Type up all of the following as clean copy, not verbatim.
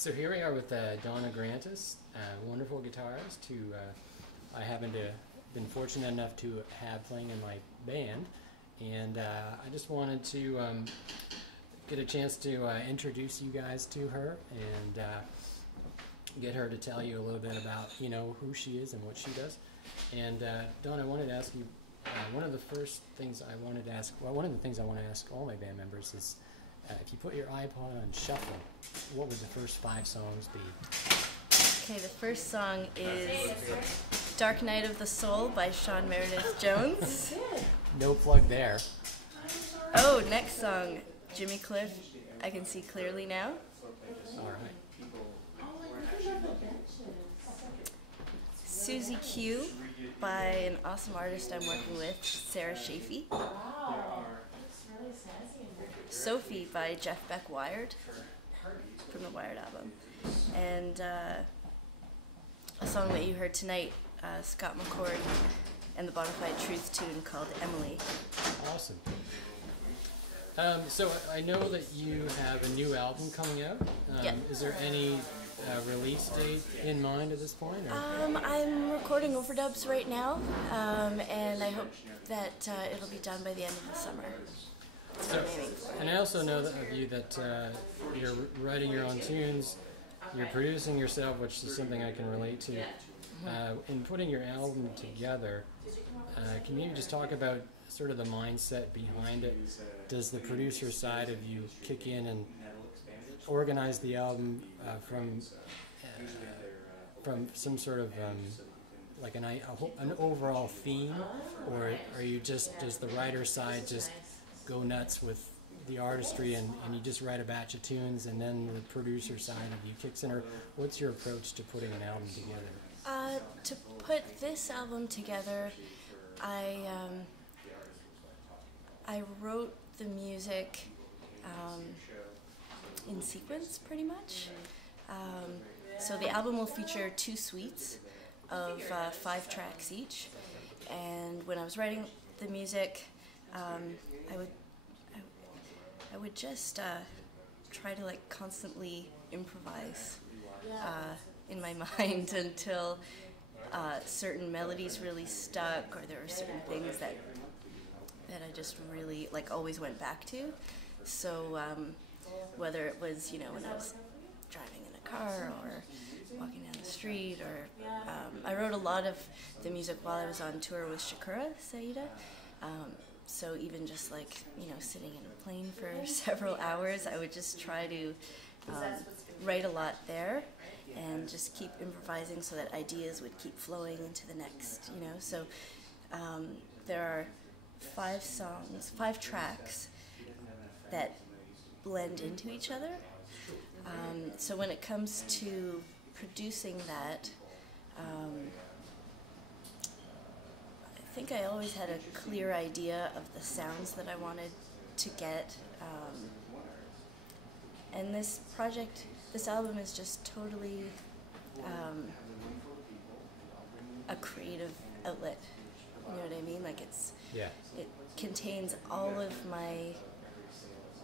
So here we are with Donna Grantis, a wonderful guitarist who I happen to been fortunate enough to have playing in my band, and I just wanted to get a chance to introduce you guys to her and get her to tell you a little bit about who she is and what she does. And Donna, I wanted to ask you one of the first things I wanted to ask. Well, one of the things I want to ask all my band members is, if you put your iPod on shuffle, what would the first 5 songs be? Okay, the first song is Dark Night of the Soul by Sean Meredith Jones. No plug there. Oh, next song, Jimmy Cliff, I Can See Clearly Now. All right. Susie Q by an awesome artist I'm working with, Sarah Shafee. Sophie by Jeff Beck Wired, from the Wired album. And a song that you heard tonight, Scott McCord and the Bonafide Truth tune called Emily. Awesome. So I know that you have a new album coming out. Yeah. Is there any release date in mind at this point? Or? I'm recording overdubs right now, and I hope that it'll be done by the end of the summer. So, and I also know that of you that you're writing your own tunes, you're producing yourself, which is something I can relate to. In putting your album together, can you just talk about sort of the mindset behind it? Does the producer side of you kick in and organize the album from some sort of like an overall theme, or are you just, does the writer side just go nuts with the artistry and you just write a batch of tunes and then the producer side of you kicks in, or what's your approach to putting an album together? To put this album together, I wrote the music in sequence pretty much. So the album will feature 2 suites of 5 tracks each, and when I was writing the music, I would just try to constantly improvise in my mind until certain melodies really stuck, or there were certain things that I just really always went back to. So whether it was when I was driving in a car or walking down the street, or I wrote a lot of the music while I was on tour with Shakura Saida. So even just sitting in a plane for several hours, I would just try to write a lot there and just keep improvising so that ideas would keep flowing into the next, So there are 5 tracks that blend into each other. So when it comes to producing that, I think I always had a clear idea of the sounds that I wanted to get, and this album is just totally a creative outlet. You know what I mean? It contains all of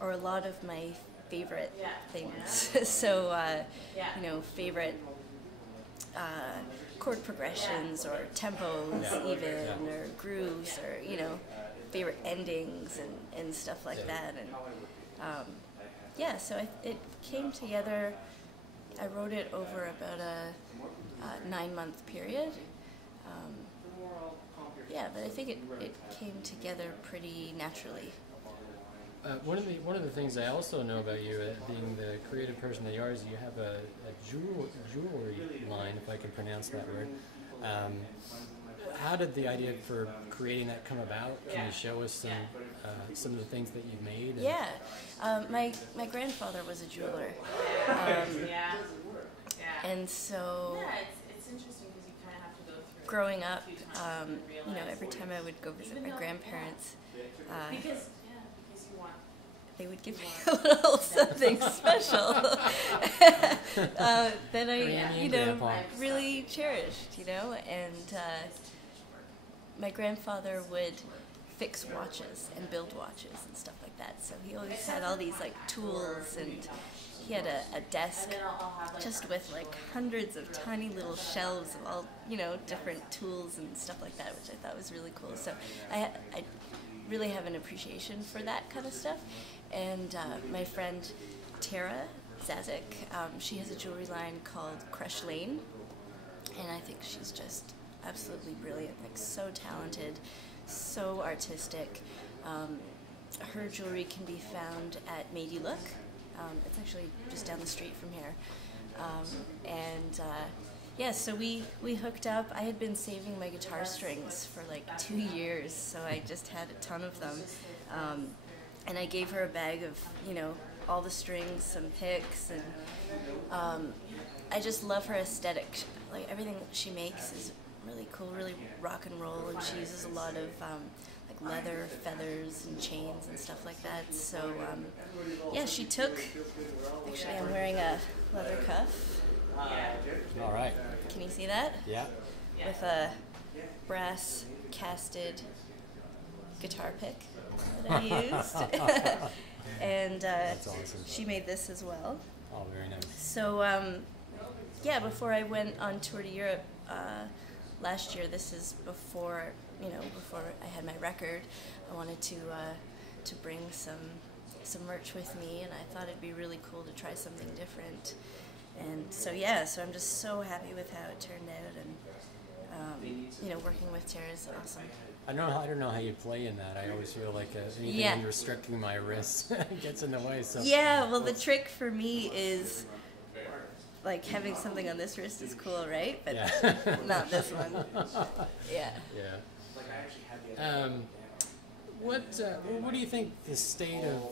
a lot of my favorite things. So, favorite chord progressions, or tempos, even, or grooves, or favorite endings and stuff like that. And so it came together. I wrote it over about a 9-month period. But I think it came together pretty naturally. One of the things I also know about you, being the creative person that you are, is you have a jewelry line, if I can pronounce that word. How did the idea for creating that come about? Can you show us some of the things that you've made? My grandfather was a jeweler, and so growing up, every time I would go visit my grandparents, they would give me a little something special that I, really cherished, and my grandfather would fix watches and build watches and stuff like that. So he always had all these like tools, and he had a desk just with like hundreds of tiny little shelves of all, you know, different tools and stuff like that, which I thought was really cool. So I really have an appreciation for that kind of stuff. And my friend Tara Zazik, she has a jewelry line called Crush Lane, and I think she's just absolutely brilliant, like so talented, so artistic. Her jewelry can be found at Made You Look. It's actually just down the street from here. Yeah, so we hooked up. I had been saving my guitar strings for like 2 years, so I just had a ton of them. And I gave her a bag of, you know, all the strings, some picks, and I just love her aesthetic. Like everything she makes is really cool, really rock and roll, and she uses a lot of like leather, feathers, and chains and stuff like that. So yeah, she took. Actually, I'm wearing a leather cuff. All right. Can you see that? Yeah. With a brass casted guitar pick that I used. And That's awesome. she made this as well. Oh, very nice. So yeah, before I went on tour to Europe last year, this is before, you know, before I had my record, I wanted to bring some merch with me, and I thought it'd be really cool to try something different. And so yeah, so I'm just so happy with how it turned out, and you know, working with Tara is awesome. I don't know how you play in that. I always feel like anything Yeah. restricting my wrists gets in the way. So Yeah, well, the trick for me is like having something on this wrist is cool, right? But yeah. not this one. Yeah. Yeah. What do you think the state of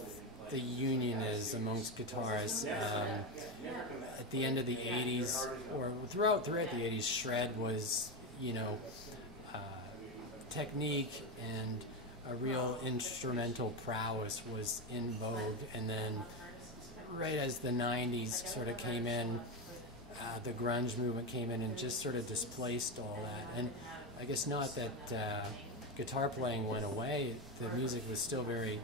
the union is amongst guitarists? At the end of the '80s, or throughout the '80s, shred was, you know, technique and a real instrumental prowess was in vogue, and then right as the '90s sort of came in, the grunge movement came in and just sort of displaced all that. And I guess not that guitar playing went away, the music was still very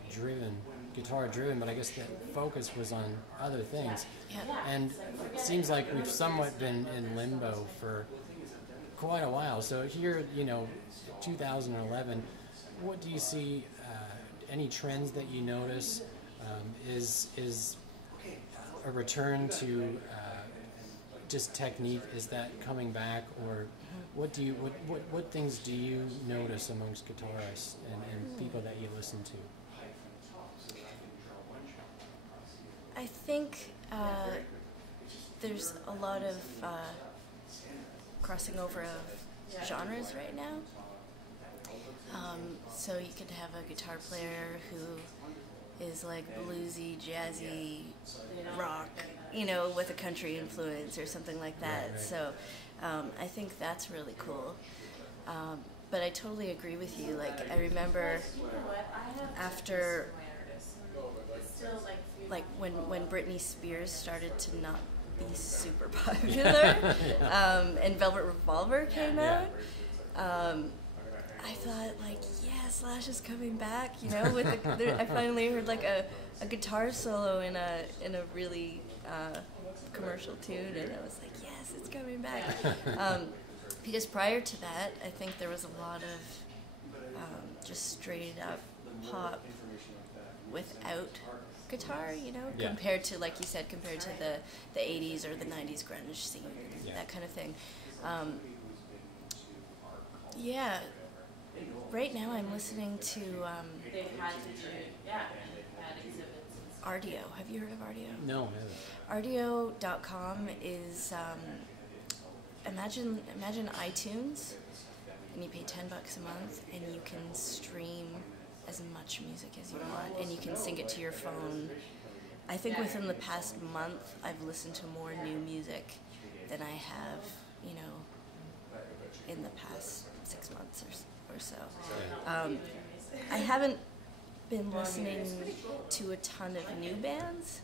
guitar driven, but I guess the focus was on other things. Yeah. And it seems like we've somewhat been in limbo for quite a while. So here, you know, 2011, what do you see, any trends that you notice? Is a return to just technique, is that coming back, or what things do you notice amongst guitarists and people that you listen to? I think there's a lot of crossing over of genres right now. So you could have a guitar player who is like bluesy, jazzy, rock, you know, with a country influence or something like that. Right. So I think that's really cool. But I totally agree with you. Like, I remember after, like, when Britney Spears started to not be super popular, and Velvet Revolver came out, I thought, like, yeah, Slash is coming back, you know, with I finally heard, like, a guitar solo in a really commercial tune, and I was like, yes, it's coming back. Because prior to that, I think there was a lot of just straight up pop without guitar, you know, Yeah. compared to, like you said, compared to the 80s or the 90s grunge scene, Yeah. that kind of thing. Yeah, right now I'm listening to Rdio. Have you heard of Rdio? No, never. Rdio.com is, imagine iTunes, and you pay $10 a month, and you can stream as much music as you want, and you can sync it to your phone. I think within the past month, I've listened to more new music than I have, you know, in the past 6 months or so. I haven't been listening to a ton of new bands,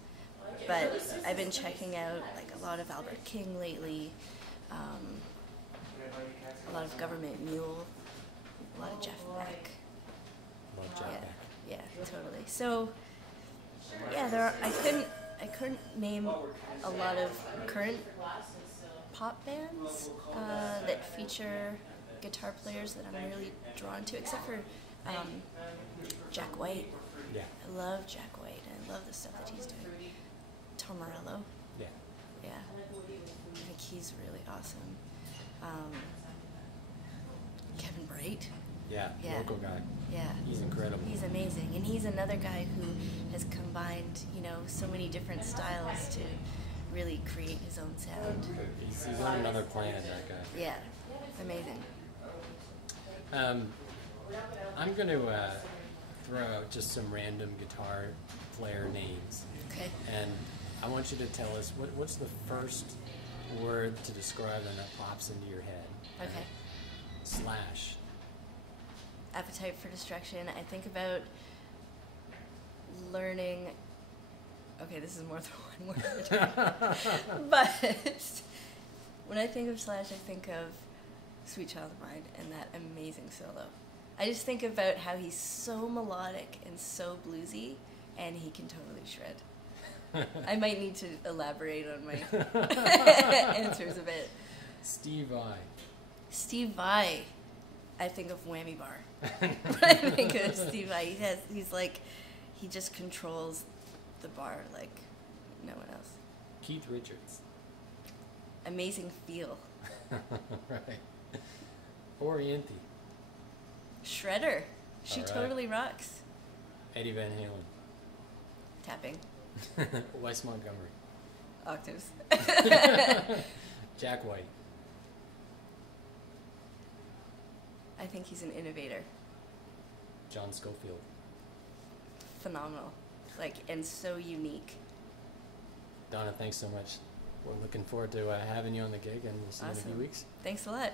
but I've been checking out like a lot of Albert King lately, a lot of Government Mule, a lot of Jeff Beck. Love Jeff Yeah, Beck. yeah, totally. So, yeah, I couldn't name a lot of current pop bands that feature guitar players that I'm really drawn to, except for Jack White. Yeah, I love Jack White, and I love the stuff that he's doing. Tom Morello, yeah. yeah, I think he's really awesome. Kevin Bright, Yeah, Yeah. local guy. yeah. He's incredible. He's amazing, and he's another guy who has combined, so many different styles to really create his own sound. He's on another planet, that guy. Yeah, amazing. I'm going to throw out just some random guitar player names, Okay. and I want you to tell us what's the first word to describe them that pops into your head. Okay. Slash. Appetite for Destruction. I think about learning. Okay, this is more than one word. But when I think of Slash, I think of Sweet Child of Mine and that amazing solo. I just think about how he's so melodic and so bluesy, and he can totally shred. I might need to elaborate on my answers a bit. Steve Vai. Steve Vai. I think of Whammy Bar. When I think of Steve Vai, he just controls the bar like no one else. Keith Richards. Amazing feel. Right. Oriente. Shredder. She All right. totally rocks. Eddie Van Halen. Tapping. Wes Montgomery. Octaves. Jack White. I think he's an innovator. John Scofield. Phenomenal. And so unique. Donna, thanks so much. We're looking forward to having you on the gig, and we'll see you in a few Awesome. weeks. Thanks a lot.